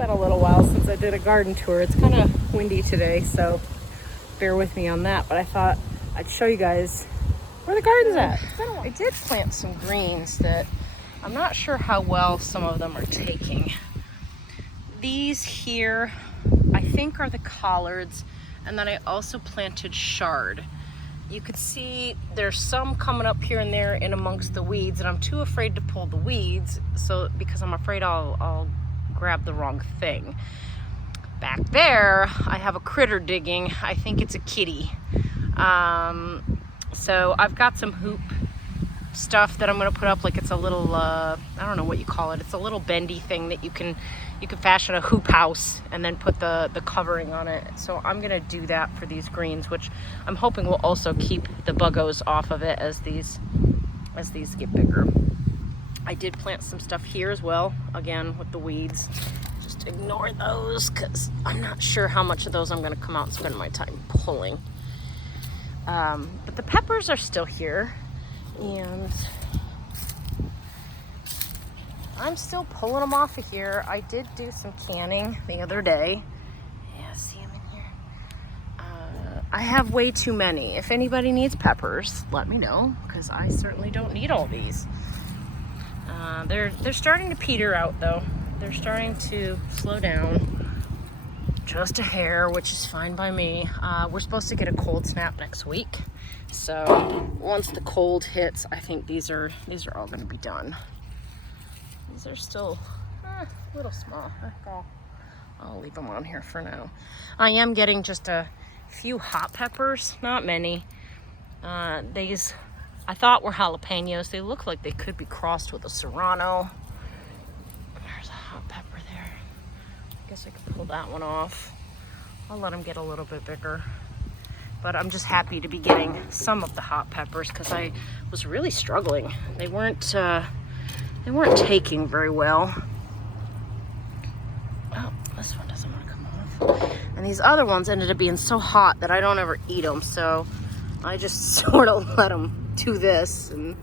been a little while since I did a garden tour. It's kind of windy today, so bear with me on that. But I thought I'd show you guys where the garden's at. I did plant some greens that I'm not sure how well some of them are taking. These here, I think, are the collards, and then I also planted chard. You could see there's some coming up here and there in amongst the weeds, and I'm too afraid to pull the weeds, because I'm afraid I'll grab the wrong thing. Back there, I have a critter digging. I think it's a kitty. So I've got some hoop stuff that I'm gonna put up, like it's a little, I don't know what you call it. It's a little bendy thing that you can fashion a hoop house and then put the covering on it. So I'm gonna do that for these greens, which I'm hoping will also keep the buggos off of it as these get bigger. I did plant some stuff here as well, again with the weeds. Just ignore those because I'm not sure how much of those I'm gonna come out and spend my time pulling. But the peppers are still here, and I'm still pulling them off of here. I did do some canning the other day. Yeah, see them in here. I have way too many. If anybody needs peppers, let me know, because I certainly don't need all these. They're starting to peter out though. They're starting to slow down just a hair, which is fine by me. We're supposed to get a cold snap next week. So once the cold hits, I think these are all gonna be done. These are still a little small. I'll leave them on here for now. I am getting just a few hot peppers, not many. These I thought were jalapenos. They look like they could be crossed with a serrano. There's a hot pepper there. I guess I could pull that one off. I'll let them get a little bit bigger. But I'm just happy to be getting some of the hot peppers because I was really struggling. They weren't taking very well. Oh, this one doesn't want to come off. And these other ones ended up being so hot that I don't ever eat them. So I just sort of let them do this. And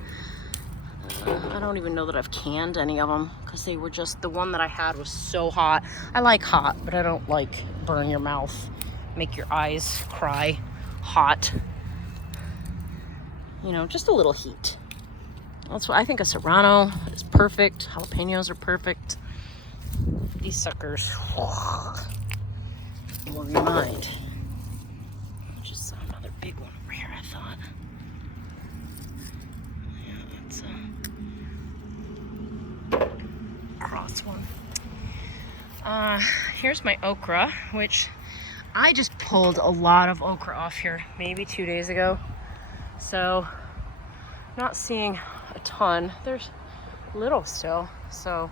I don't even know that I've canned any of them because they were just, the one that I had was so hot. I like hot, but I don't like burn your mouth, make your eyes cry. Hot. You know, just a little heat. That's what I think. A serrano is perfect. Jalapenos are perfect. These suckers blow your mind. I just saw another big one over here, I thought. Yeah, that's a cross one. Here's my okra, which I just pulled a lot of okra off here maybe 2 days ago. So not seeing a ton. There's little still, so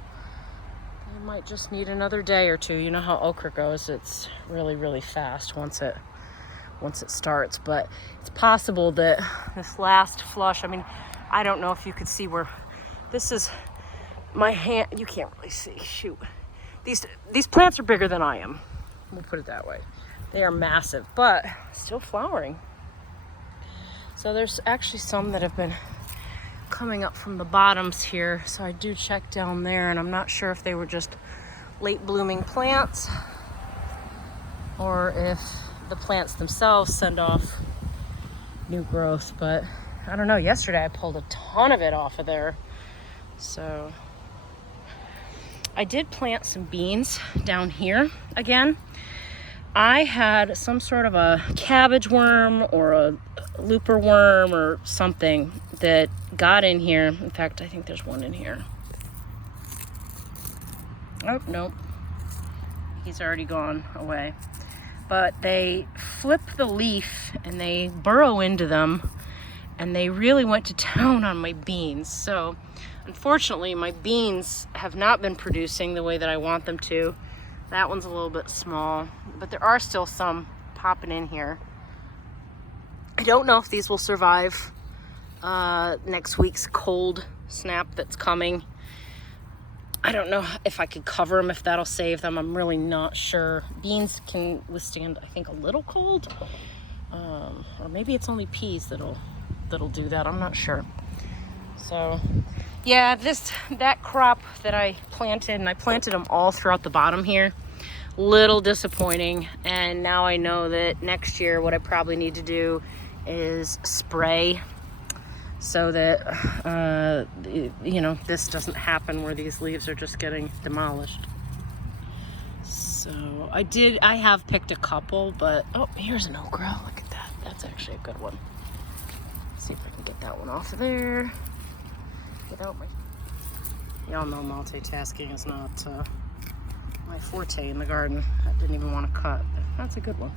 I might just need another day or two. You know how okra goes. It's really, really fast once it starts, but it's possible that this last flush, I mean, I don't know if you could see where this is my hand. You can't really see. Shoot. These plants are bigger than I am. We'll put it that way. They are massive, but still flowering. So there's actually some that have been coming up from the bottoms here. So I do check down there, and I'm not sure if they were just late blooming plants or if the plants themselves send off new growth. But I don't know. Yesterday I pulled a ton of it off of there. So I did plant some beans down here again. I had some sort of a cabbage worm or a looper worm or something that got in here. In fact, I think there's one in here. Oh, nope. He's already gone away. But they flip the leaf and they burrow into them, and they really went to town on my beans. So unfortunately, my beans have not been producing the way that I want them to. That one's a little bit small, but there are still some popping in here. I don't know if these will survive next week's cold snap that's coming. I don't know if I could cover them, if that'll save them. I'm really not sure. Beans can withstand, I think, a little cold. Or maybe it's only peas that'll do that. I'm not sure. So Yeah, that crop that I planted, and I planted them all throughout the bottom here. Little disappointing, and now I know that next year what I probably need to do is spray so that this doesn't happen where these leaves are just getting demolished. So I have picked a couple, but oh, here's an okra. Look at that. That's actually a good one. Let's see if I can get that one off of there without my... Y'all know multitasking is not my forte in the garden. I didn't even want to cut. That's a good one.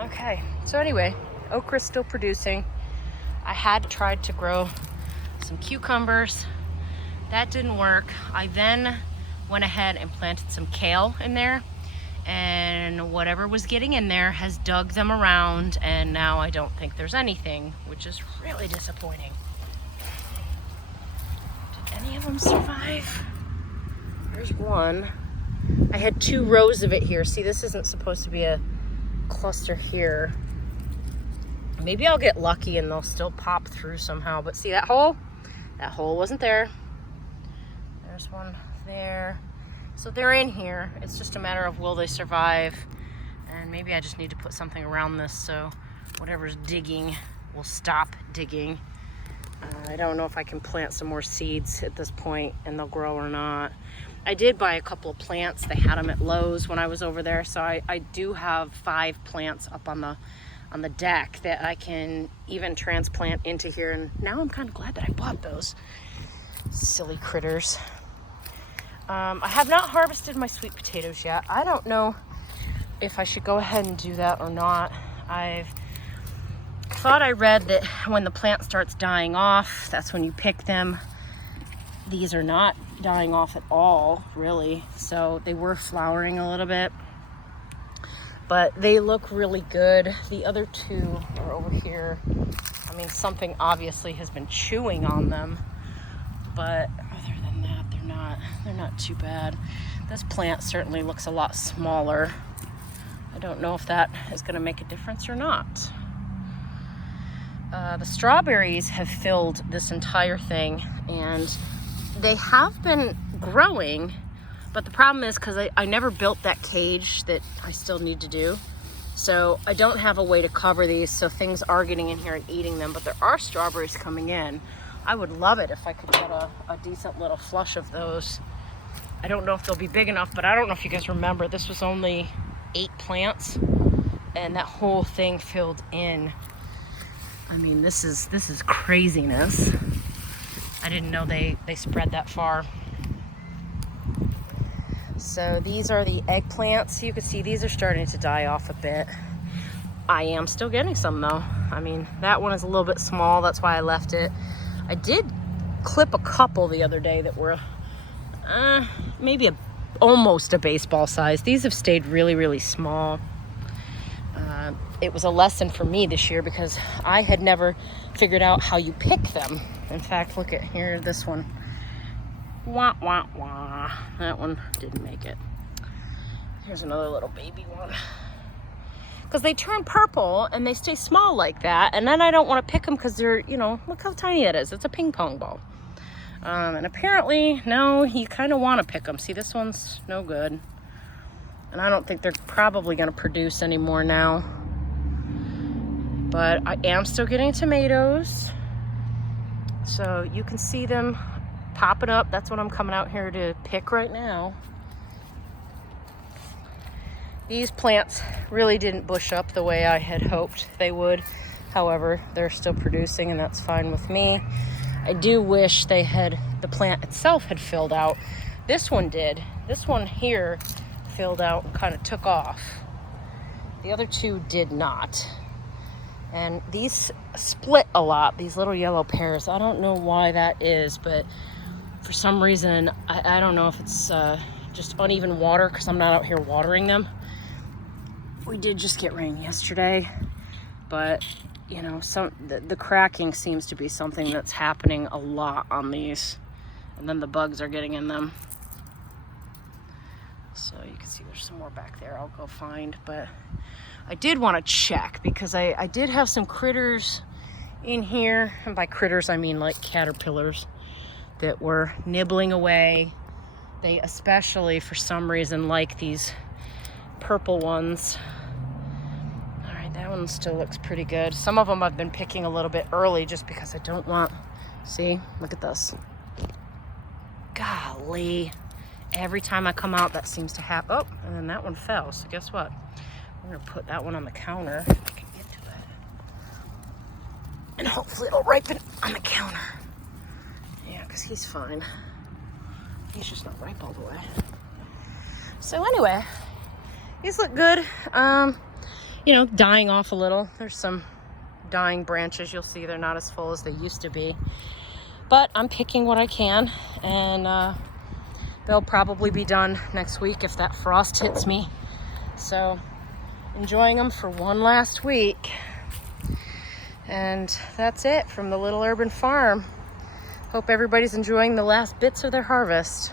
Okay, so anyway, okra's still producing. I had tried to grow some cucumbers. That didn't work. I then went ahead and planted some kale in there, and whatever was getting in there has dug them around, and now I don't think there's anything, which is really disappointing. Did any of them survive? There's one. I had 2 rows of it here. See, this isn't supposed to be a cluster here. Maybe I'll get lucky and they'll still pop through somehow. But see that hole? That hole wasn't there. There's one there. So they're in here. It's just a matter of will they survive. And maybe I just need to put something around this so whatever's digging will stop digging. I don't know if I can plant some more seeds at this point and they'll grow or not. I did buy a couple of plants. They had them at Lowe's when I was over there. So I do have 5 plants up on the deck that I can even transplant into here. And now I'm kind of glad that I bought those. Silly critters. I have not harvested my sweet potatoes yet. I don't know if I should go ahead and do that or not. I've thought I read that when the plant starts dying off, that's when you pick them. These are not dying off at all, really. So they were flowering a little bit, but they look really good. The other 2 are over here. I mean, something obviously has been chewing on them, but other than that, they're not too bad. This plant certainly looks a lot smaller. I don't know if that is going to make a difference or not. The strawberries have filled this entire thing, and they have been growing, but the problem is because I never built that cage that I still need to do. So I don't have a way to cover these, so things are getting in here and eating them, but there are strawberries coming in. I would love it if I could get a decent little flush of those. I don't know if they'll be big enough, but I don't know if you guys remember, this was only 8 plants, and that whole thing filled in. I mean, this is craziness. I didn't know they spread that far. So these are the eggplants. You can see these are starting to die off a bit. I am still getting some though. I mean, that one is a little bit small. That's why I left it. I did clip a couple the other day that were maybe almost a baseball size. These have stayed really, really small. It was a lesson for me this year because I had never figured out how you pick them. In fact, look at here, this one. Wah, wah, wah. That one didn't make it. Here's another little baby one. Because they turn purple and they stay small like that. And then I don't want to pick them because they're, look how tiny it is. It's a ping pong ball. And apparently, no, you kind of want to pick them. See, this one's no good. And I don't think they're probably going to produce anymore now. But I am still getting tomatoes. So you can see them popping up. That's what I'm coming out here to pick right now. These plants really didn't bush up the way I had hoped they would. However, they're still producing and that's fine with me. I do wish the plant itself had filled out. This one did. This one here filled out and kind of took off. The other 2 did not. And these split a lot, these little yellow pears. I don't know why that is, but for some reason, I don't know if it's just uneven water because I'm not out here watering them. We did just get rain yesterday, but the cracking seems to be something that's happening a lot on these, and then the bugs are getting in them. So you can see there's some more back there I'll go find, but I did want to check because I did have some critters in here. And by critters, I mean like caterpillars that were nibbling away. They especially, for some reason, like these purple ones. All right, that one still looks pretty good. Some of them I've been picking a little bit early just because I don't want... See, look at this. Golly. Every time I come out, that seems to happen. Oh, and then that one fell. So guess what? We're going to put that one on the counter. If I can get to it. And hopefully it'll ripen on the counter. Yeah, because he's fine. He's just not ripe all the way. So anyway, these look good. You know, dying off a little. There's some dying branches. You'll see they're not as full as they used to be. But I'm picking what I can, and they'll probably be done next week if that frost hits me. So, enjoying them for one last week. And that's it from the little urban farm. Hope everybody's enjoying the last bits of their harvest.